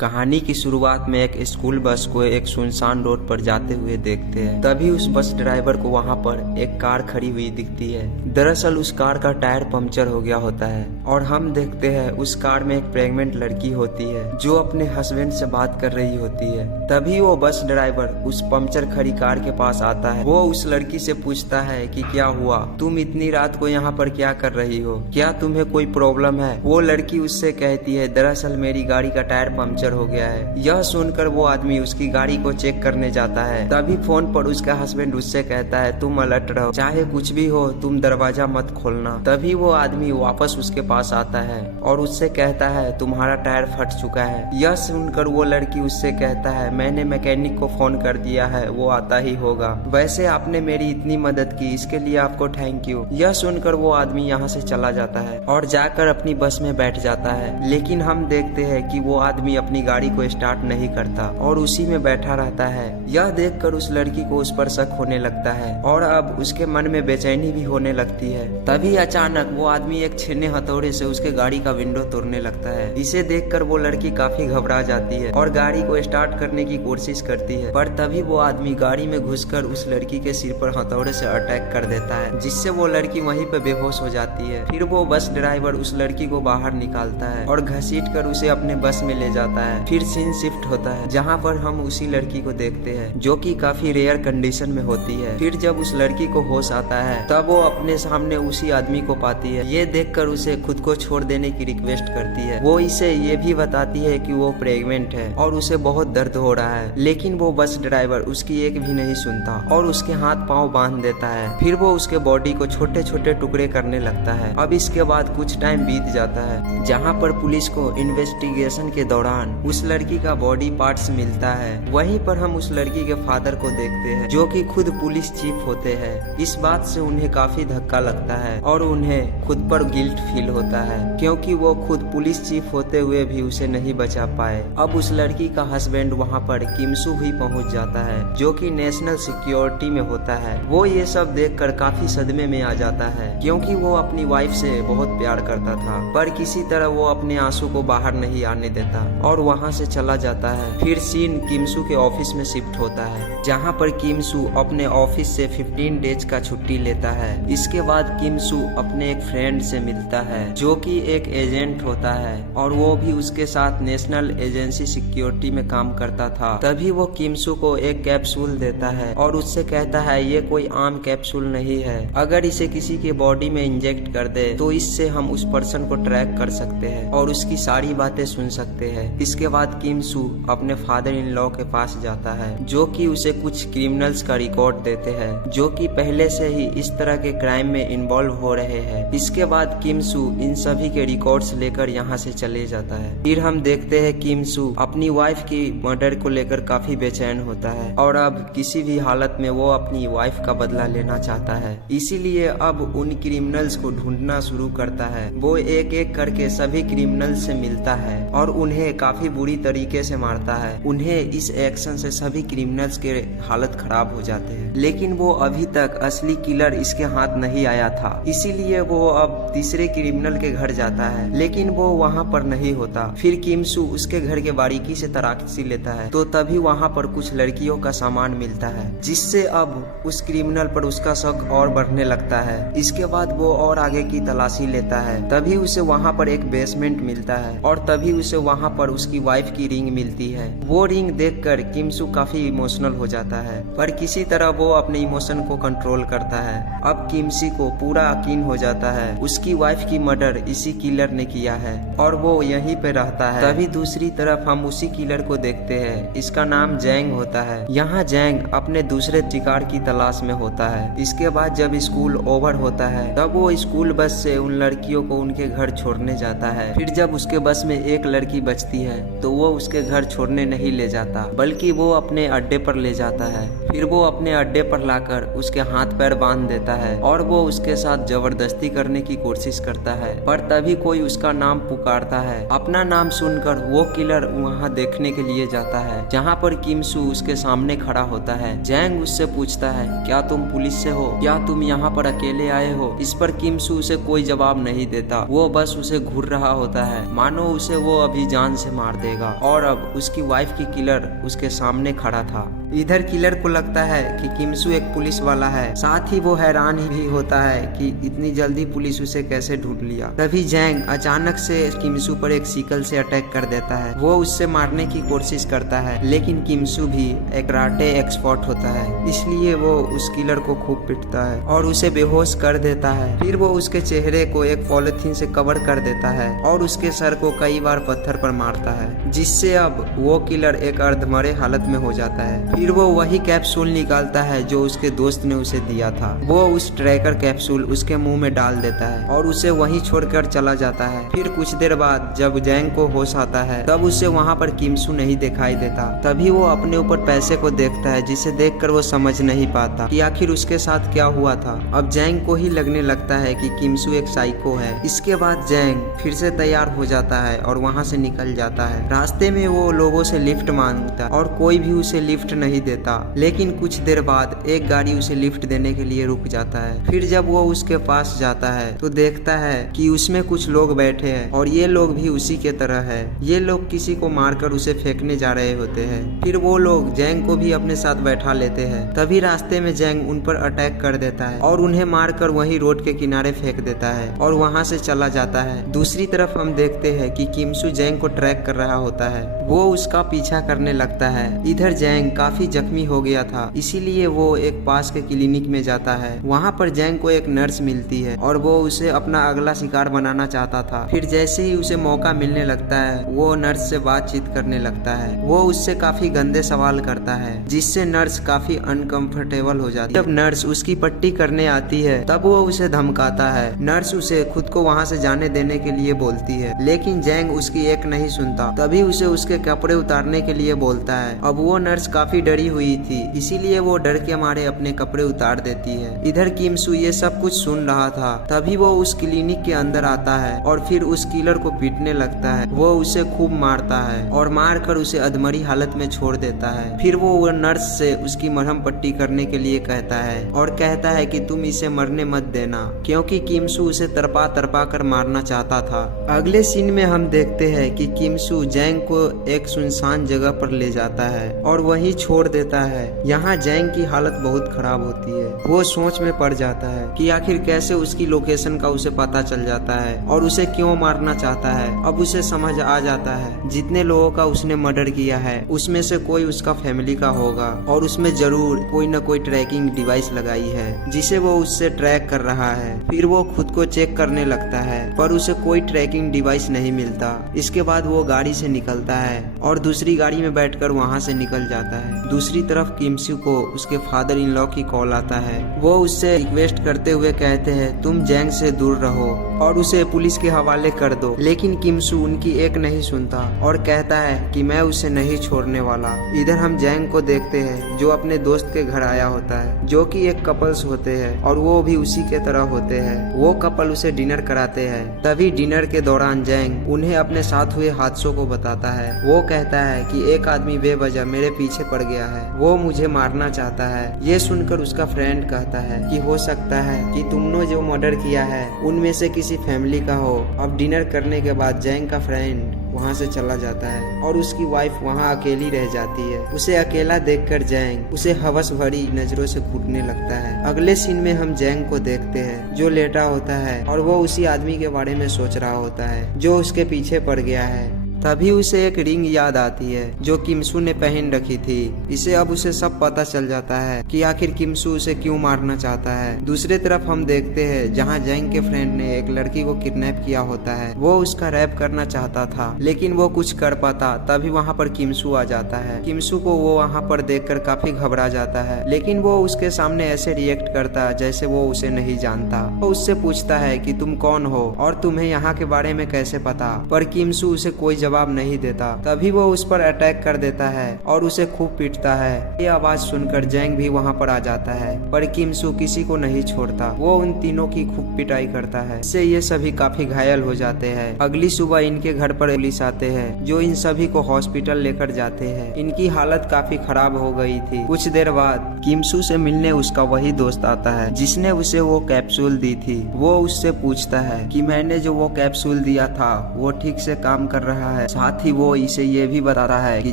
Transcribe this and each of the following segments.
कहानी की शुरुआत में एक स्कूल बस को एक सुनसान रोड पर जाते हुए देखते हैं। तभी उस बस ड्राइवर को वहां पर एक कार खड़ी हुई दिखती है। दरअसल उस कार का टायर पंक्चर हो गया होता है और हम देखते हैं उस कार में एक प्रेग्नेंट लड़की होती है जो अपने हस्बैंड से बात कर रही होती है। तभी वो बस ड्राइवर उस पंक्चर खड़ी कार के पास आता है। वो उस लड़की से पूछता है कि क्या हुआ, तुम इतनी रात को यहाँ पर क्या कर रही हो, क्या तुम्हें कोई प्रॉब्लम है। वो लड़की उससे कहती है दरअसल मेरी गाड़ी का टायर पंक्चर हो गया है। यह सुनकर वो आदमी उसकी गाड़ी को चेक करने जाता है। तभी फोन पर उसका हस्बैंड उससे कहता है तुम अलर्ट रहो, चाहे कुछ भी हो तुम दरवाजा मत खोलना। तभी वो आदमी वापस उसके पास आता है और उससे कहता है तुम्हारा टायर फट चुका है। यह सुनकर वो लड़की उससे कहता है मैंने मैकेनिक को फोन कर दिया है, वो आता ही होगा। वैसे आपने मेरी इतनी मदद की, इसके लिए आपको थैंक यू। यह सुनकर वो आदमी यहाँ से चला जाता है और जाकर अपनी बस में बैठ जाता है। लेकिन हम देखते हैं कि वो आदमी अपनी गाड़ी को स्टार्ट नहीं करता और उसी में बैठा रहता है। यह देखकर उस लड़की को उस पर शक होने लगता है और अब उसके मन में बेचैनी भी होने लगती है। तभी अचानक वो आदमी एक छेने हथौड़े से उसके गाड़ी का विंडो तोड़ने लगता है। इसे देखकर वो लड़की काफी घबरा जाती है और गाड़ी को स्टार्ट करने की कोशिश करती है, पर तभी वो आदमी गाड़ी में घुसकर उस लड़की के सिर पर हथौड़े से अटैक कर देता है, जिससे वो लड़की वहीं पे बेहोश हो जाती है। फिर वो बस ड्राइवर उस लड़की को बाहर निकालता है और घसीट कर उसे अपने बस में ले जाता है। फिर सीन शिफ्ट होता है जहाँ पर हम उसी लड़की को देखते हैं जो कि काफी रेयर कंडीशन में होती है। फिर जब उस लड़की को होश आता है तब वो अपने सामने उसी आदमी को पाती है। ये देखकर उसे खुद को छोड़ देने की रिक्वेस्ट करती है। वो इसे ये भी बताती है कि वो प्रेग्नेंट है और उसे बहुत दर्द हो रहा है, लेकिन वो बस ड्राइवर उसकी एक भी नहीं सुनता और उसके हाथ पांव बांध देता है। फिर वो उसके बॉडी को छोटे छोटे टुकड़े करने लगता है। अब इसके बाद कुछ टाइम बीत जाता है जहाँ पर पुलिस को इन्वेस्टिगेशन के दौरान उस लड़की का बॉडी पार्ट्स मिलता है। वहीं पर हम उस लड़की के फादर को देखते हैं जो कि खुद पुलिस चीफ होते हैं। इस बात से उन्हें काफी धक्का लगता है और उन्हें खुद पर गिल्ट फील होता है क्योंकि वो खुद पुलिस चीफ होते हुए भी उसे नहीं बचा पाए। अब उस लड़की का हस्बैंड वहाँ पर किमसू भी पहुँच जाता है जो कि नेशनल सिक्योरिटी में होता है। वो ये सब देखकर काफी सदमे में आ जाता है क्योंकि वो अपनी वाइफ से बहुत प्यार करता था, पर किसी तरह वो अपने आंसू को बाहर नहीं आने देता और वहाँ से चला जाता है। फिर सीन किमसू के ऑफिस में शिफ्ट होता है जहाँ पर किमसू अपने ऑफिस से 15 डेज का छुट्टी लेता है। इसके बाद किमसू अपने एक फ्रेंड से मिलता है जो कि एक एजेंट होता है और वो भी उसके साथ नेशनल एजेंसी सिक्योरिटी में काम करता था। तभी वो किमसू को एक कैप्सूल देता है और उससे कहता है ये कोई आम कैप्सूल नहीं है, अगर इसे किसी के बॉडी में इंजेक्ट कर दे तो इससे हम उस पर्सन को ट्रैक कर सकते हैं और उसकी सारी बातें सुन सकते हैं। इसके बाद किमसू अपने फादर इन लॉ के पास जाता है जो कि उसे कुछ क्रिमिनल्स का रिकॉर्ड देते हैं जो कि पहले से ही इस तरह के क्राइम में इन्वॉल्व हो रहे हैं। इसके बाद किमसू इन सभी के रिकॉर्ड्स लेकर यहाँ से चले जाता है। फिर हम देखते हैं किमसू अपनी वाइफ की मर्डर को लेकर काफी बेचैन होता है और अब किसी भी हालत में वो अपनी वाइफ का बदला लेना चाहता है। इसीलिए अब उन क्रिमिनल्स को ढूंढना शुरू करता है। वो एक एक करके सभी क्रिमिनल्स से मिलता है और उन्हें काफी बुरी तरीके से मारता है। उन्हें इस एक्शन से सभी क्रिमिनल्स के हालत खराब हो जाते हैं, लेकिन वो अभी तक असली किलर इसके हाथ नहीं आया था। इसीलिए वो अब तीसरे क्रिमिनल के घर जाता है, लेकिन वो वहाँ पर नहीं होता। फिर किमसू उसके घर के बारीकी से तलाशी लेता है तो तभी वहाँ पर कुछ लड़कियों का सामान मिलता है जिससे अब उस क्रिमिनल पर उसका शक और बढ़ने लगता है। इसके बाद वो और आगे की तलाशी लेता है। तभी उसे वहाँ पर एक बेसमेंट मिलता है और तभी उसे वहाँ पर उसकी वाइफ की रिंग मिलती है। वो रिंग देखकर किमसू काफी इमोशनल हो जाता है, पर किसी तरह वो अपने इमोशन को कंट्रोल करता है। अब किमसी को पूरा यकीन हो जाता है उसकी वाइफ की मर्डर इसी किलर ने किया है और वो यहीं पे रहता है। तभी दूसरी तरफ हम उसी किलर को देखते हैं। इसका नाम जैंग होता है। यहाँ जैंग अपने दूसरे शिकार की तलाश में होता है। इसके बाद जब स्कूल ओवर होता है तब वो स्कूल बस से उन लड़कियों को उनके घर छोड़ने जाता है। फिर जब उसके बस में एक लड़की बचती है तो वो उसके घर छोड़ने नहीं ले जाता बल्कि वो अपने अड्डे पर ले जाता है। फिर वो अपने अड्डे पर लाकर उसके हाथ पैर बांध देता है और वो उसके साथ जबरदस्ती करने की कोशिश करता है, पर तभी कोई उसका नाम पुकारता है। अपना नाम सुनकर वो किलर वहाँ देखने के लिए जाता है जहाँ पर किमसू उसके सामने खड़ा होता है। जैंग उससे पूछता है क्या तुम पुलिस से हो, क्या तुम यहाँ पर अकेले आए हो। इस पर किमसू उसे कोई जवाब नहीं देता। वो बस उसे घूर रहा होता है मानो उसे वो अभी जान से मार मार देगा और अब उसकी वाइफ की किलर उसके सामने खड़ा था। इधर किलर को लगता है कि किमसू एक पुलिस वाला है, साथ ही वो हैरान भी होता है कि इतनी जल्दी पुलिस उसे कैसे ढूंढ लिया। तभी जैंग अचानक से किमसू पर एक सिकल से अटैक कर देता है। वो उससे मारने की कोशिश करता है, लेकिन किमसू भी एक कराटे एक्सपर्ट होता है, इसलिए वो उस किलर को खूब पीटता है और उसे बेहोश कर देता है। फिर वो उसके चेहरे को एक पॉलिथीन से कवर कर देता है और उसके सर को कई बार पत्थर पर मारता है, जिससे अब वो किलर एक अर्धमरे हालत में हो जाता है। फिर वो वही कैप्सूल निकालता है जो उसके दोस्त ने उसे दिया था। वो उस ट्रैकर कैप्सूल उसके मुंह में डाल देता है और उसे वहीं छोड़कर चला जाता है। फिर कुछ देर बाद जब जैंग को होश आता है तब उसे वहाँ पर किमसू नहीं दिखाई देता। तभी वो अपने ऊपर पैसे को देखता है, जिसे देखकर वो समझ नहीं पाता कि आखिर उसके साथ क्या हुआ था। अब जैंग को ही लगने लगता है कि किमसू एक साइको है। इसके बाद जैंग फिर से तैयार हो जाता है और वहाँ से निकल जाता है। रास्ते में वो लोगों से लिफ्ट मांगता है और कोई भी उसे लिफ्ट नहीं देता, लेकिन कुछ देर बाद एक गाड़ी उसे लिफ्ट देने के लिए रुक जाता है। फिर जब वो उसके पास जाता है तो देखता है कि उसमें कुछ लोग बैठे हैं और ये लोग भी उसी के तरह है। ये लोग किसी को मारकर उसे फेंकने जा रहे होते हैं। फिर वो लोग जैंग को भी अपने साथ बैठा लेते हैं। तभी रास्ते में जैंग उन पर अटैक कर देता है और उन्हें मारकर वहीं रोड के किनारे फेंक देता है और वहाँ से चला जाता है। दूसरी तरफ हम देखते हैं कि किमसू जैंग को ट्रैक कर रहा होता है। वो उसका पीछा करने लगता है। इधर जैंग काफी जख्मी हो गया था, इसीलिए वो एक पास के क्लिनिक में जाता है। वहाँ पर जैंग को एक नर्स मिलती है और वो उसे अपना अगला शिकार बनाना चाहता था। फिर जैसे ही उसे मौका मिलने लगता है वो नर्स से बातचीत करने लगता है। वो उससे काफी गंदे सवाल करता है, जिससे नर्स काफी अनकंफर्टेबल हो जाती है। जब नर्स उसकी पट्टी करने आती है तब वो उसे धमकाता है। नर्स उसे खुद को वहाँ से जाने देने के लिए बोलती है, लेकिन जैंग उसकी एक नहीं सुनता। तभी उसे उसके कपड़े उतारने के लिए बोलता है। अब वो नर्स काफी डरी हुई थी, इसीलिए वो डर के मारे अपने कपड़े उतार देती है। इधर किमसू ये सब कुछ सुन रहा था। तभी वो उस क्लिनिक के अंदर आता है और फिर उस किलर को पीटने लगता है। वो उसे खूब मारता है और मारकर उसे अधमरी हालत में छोड़ देता है। फिर वो नर्स से उसकी मरहम पट्टी करने के लिए कहता है और कहता है कि तुम इसे मरने मत देना, क्योंकि किमसू उसे तरपा तरपा कर मारना चाहता था। अगले सीन में हम देखते हैं कि किमसू जैंग को एक सुनसान जगह पर ले जाता है और वहीं छोड़ देता है। यहाँ जैंग की हालत बहुत खराब होती है। वो सोच में पड़ जाता है कि आखिर कैसे उसकी लोकेशन का उसे पता चल जाता है और उसे क्यों मारना चाहता है। अब उसे समझ आ जाता है जितने लोगों का उसने मर्डर किया है उसमें से कोई उसका फैमिली का होगा और उसमें जरूर कोई न कोई ट्रैकिंग डिवाइस लगाई है जिसे वो उससे ट्रैक कर रहा है। फिर वो खुद को चेक करने लगता है पर उसे कोई ट्रैकिंग डिवाइस नहीं मिलता। इसके बाद वो गाड़ी से निकलता है और दूसरी गाड़ी में बैठकर वहाँ से निकल जाता है। दूसरी तरफ किमसू को उसके फादर इन लॉ की कॉल आता है। वो उससे रिक्वेस्ट करते हुए कहते हैं तुम जैंग से दूर रहो और उसे पुलिस के हवाले कर दो, लेकिन किमसू उनकी एक नहीं सुनता और कहता है कि मैं उसे नहीं छोड़ने वाला। इधर हम जैंग को देखते हैं जो अपने दोस्त के घर आया होता है, जो कि एक कपल्स होते हैं और वो भी उसी के तरह होते हैं। वो कपल उसे डिनर कराते हैं। तभी डिनर के दौरान जैंग उन्हें अपने साथ हुए हादसों को बताता है। वो कहता है कि एक आदमी बेवजह मेरे पीछे पड़ गया है, वो मुझे मारना चाहता है। ये सुनकर उसका फ्रेंड कहता है कि हो सकता है कि तुमने जो मर्डर किया है उनमें से किसी फैमिली का हो। अब डिनर करने के बाद जैंग का फ्रेंड वहाँ से चला जाता है और उसकी वाइफ वहाँ अकेली रह जाती है। उसे अकेला देखकर जैंग उसे हवस भरी नजरों से घूरने लगता है। अगले सीन में हम जैंग को देखते हैं जो लेटा होता है और वो उसी आदमी के बारे में सोच रहा होता है जो उसके पीछे पड़ गया है। तभी उसे एक रिंग याद आती है जो किमसू ने पहन रखी थी। इसे अब उसे सब पता चल जाता है कि आखिर किमसू उसे क्यों मारना चाहता है। दूसरी तरफ हम देखते हैं जहां जैंग के फ्रेंड ने एक लड़की को किडनैप किया होता है। वो उसका रैप करना चाहता था लेकिन वो कुछ कर पाता। तभी वहां पर किमसू आ जाता है। किमसू को वो वहां पर देखकर काफी घबरा जाता है, लेकिन वो उसके सामने ऐसे रिएक्ट करता जैसे वो उसे नहीं जानता। वो उससे पूछता है कि तुम कौन हो और तुम्हें यहाँ के बारे में कैसे पता, पर किमसू उसे कोई जवाब नहीं देता। तभी वो उस पर अटैक कर देता है और उसे खूब पीटता है। ये आवाज सुनकर जैंग भी वहाँ पर आ जाता है, पर किमसू किसी को नहीं छोड़ता। वो उन तीनों की खूब पिटाई करता है, इससे ये सभी काफी घायल हो जाते हैं। अगली सुबह इनके घर पर पुलिस आते हैं जो इन सभी को हॉस्पिटल लेकर जाते हैं। इनकी हालत काफी खराब हो गई थी। कुछ देर बाद किमसू से मिलने उसका वही दोस्त आता है जिसने उसे वो कैप्सूल दी थी। वो उससे पूछता है कि मैंने जो वो कैप्सूल दिया था वो ठीक से काम कर रहा है। साथ ही वो इसे ये भी बताता है कि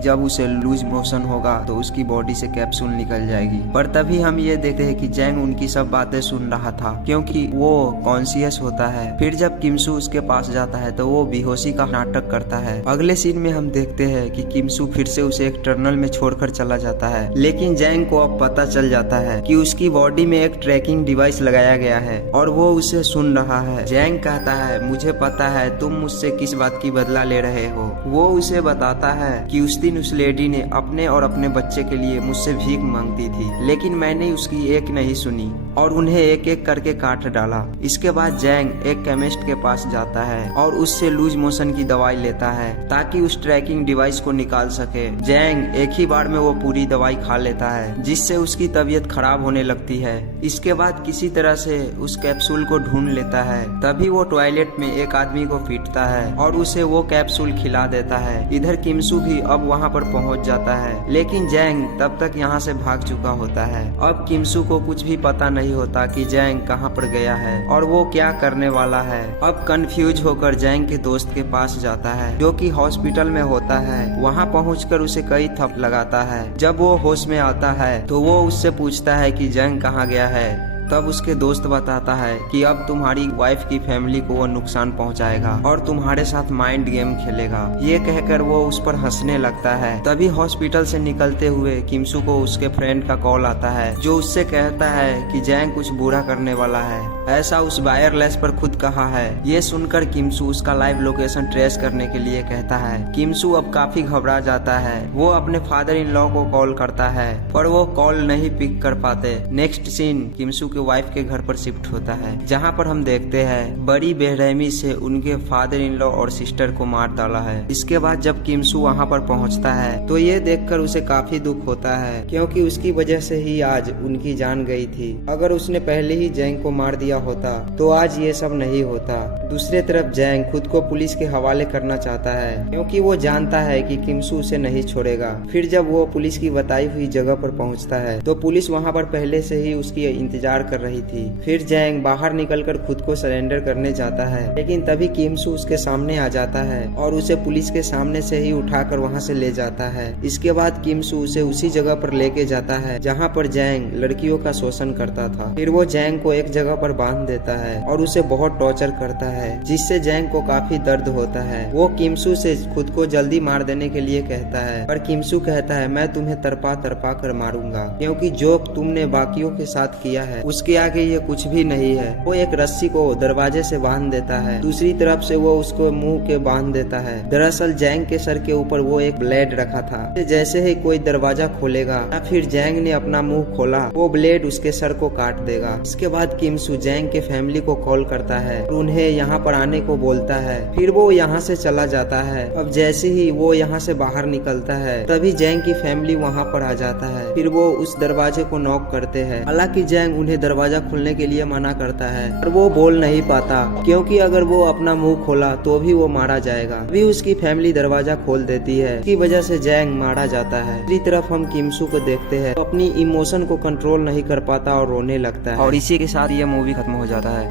जब उसे लूज मोशन होगा तो उसकी बॉडी से कैप्सूल निकल जाएगी। पर तभी हम ये देखते हैं कि जैंग उनकी सब बातें सुन रहा था क्योंकि वो कॉन्शियस होता है। फिर जब किमसू उसके पास जाता है तो वो बेहोशी का नाटक करता है। अगले सीन में हम देखते हैं कि किमसू फिर से उसे एक टनल में छोड़कर चला जाता है, लेकिन जैंग को अब पता चल जाता है कि उसकी बॉडी में एक ट्रैकिंग डिवाइस लगाया गया है और वो उसे सुन रहा है। जैंग कहता है, मुझे पता है तुम मुझसे किस बात की बदला ले रहे हो। वो उसे बताता है कि उस दिन उस लेडी ने अपने और अपने बच्चे के लिए मुझसे भीख मांगती थी, लेकिन मैंने उसकी एक नहीं सुनी और उन्हें एक एक करके काट डाला। इसके बाद जैंग एक केमिस्ट के पास जाता है और उससे लूज मोशन की दवाई लेता है ताकि उस ट्रैकिंग डिवाइस को निकाल सके। जैंग एक ही बार में वो पूरी दवाई खा लेता है जिससे उसकी तबीयत खराब होने लगती है। इसके बाद किसी तरह से उस कैप्सूल को ढूंढ लेता है। तभी वो टॉयलेट में एक आदमी को पीटता है और उसे वो कैप्सूल खिला देता है। इधर किमसू भी अब वहाँ पर पहुँच जाता है, लेकिन जैंग तब तक यहाँ से भाग चुका होता है। अब किमसू को कुछ भी पता नहीं होता कि जैंग कहाँ पर गया है और वो क्या करने वाला है। अब कंफ्यूज होकर जैंग के दोस्त के पास जाता है जो कि हॉस्पिटल में होता है। वहाँ पहुंचकर उसे कई थप्पड़ लगाता है। जब वो होश में आता है तो वो उससे पूछता है कि जैंग कहाँ गया है। तब उसके दोस्त बताता है कि अब तुम्हारी वाइफ की फैमिली को वो नुकसान पहुंचाएगा और तुम्हारे साथ माइंड गेम खेलेगा। ये कहकर वो उस पर हंसने लगता है। तभी हॉस्पिटल से निकलते हुए किमसू को उसके फ्रेंड का कॉल आता है जो उससे कहता है कि जैंग कुछ बुरा करने वाला है, ऐसा उस वायरलेस पर खुद कहा है। ये सुनकर किमसू उसका लाइव लोकेशन ट्रेस करने के लिए कहता है। किमसू अब काफी घबरा जाता है। वो अपने फादर इन लॉ को कॉल करता है पर वो कॉल नहीं पिक कर पाते। नेक्स्ट सीन किमसू के वाइफ के घर पर शिफ्ट होता है जहां पर हम देखते हैं बड़ी बेरहमी से उनके फादर इन लॉ और सिस्टर को मार डाला है। इसके बाद जब किमसू वहां पर पहुंचता है तो ये देखकर उसे काफी दुख होता है क्योंकि उसकी वजह से ही आज उनकी जान गई थी। अगर उसने पहले ही जैंग को मार दिया होता तो आज ये सब नहीं होता। दूसरे तरफ जैंग खुद को पुलिस के हवाले करना चाहता है क्योंकि वो जानता है कि किमसू उसे नहीं छोड़ेगा। फिर जब वो पुलिस की बताई हुई जगह पर पहुंचता है तो पुलिस वहां पर पहले से ही उसकी इंतजार कर रही थी। फिर जैंग बाहर निकलकर खुद को सरेंडर करने जाता है, लेकिन तभी किमसू उसके सामने आ जाता है और उसे पुलिस के सामने से ही उठाकर वहां से ले जाता है। इसके बाद किमसू उसे उसी जगह पर लेके जाता है जहां पर जैंग लड़कियों का शोषण करता था। फिर वो जैंग को एक जगह पर बांध देता है और उसे बहुत टॉर्चर करता है जिससे जैंग को काफी दर्द होता है। वो किमसू से खुद को जल्दी मार देने के लिए कहता है पर किमसू कहता है, मैं तुम्हें तरपा तरपा कर मारूंगा क्योंकि जो तुमने बाकियों के साथ किया है उसके आगे ये कुछ भी नहीं है। वो एक रस्सी को दरवाजे से बांध देता है, दूसरी तरफ से वो उसको मुंह के बांध देता है। दरअसल जैंग के सर के ऊपर वो एक ब्लेड रखा था। जैसे ही कोई दरवाजा खोलेगा या फिर जैंग ने अपना मुंह खोला वो ब्लेड उसके सर को काट देगा। इसके बाद किमसू जैंग के फैमिली को कॉल करता है और उन्हें यहाँ पर आने को बोलता है। फिर वो यहाँ से चला जाता है। अब जैसे ही वो यहाँ से बाहर निकलता है तभी जैंग की फैमिली वहाँ पर आ जाता है। फिर वो उस दरवाजे को नॉक करते हैं। हालांकि जैंग उन्हें दरवाजा खोलने के लिए मना करता है पर वो बोल नहीं पाता क्योंकि अगर वो अपना मुंह खोला तो भी वो मारा जाएगा। अभी उसकी फैमिली दरवाजा खोल देती है, इसकी वजह से जैंग मारा जाता है। दूसरी तरफ हम किमसू को देखते हैं तो अपनी इमोशन को कंट्रोल नहीं कर पाता और रोने लगता है और इसी के साथ ये मूवी खत्म हो जाता है।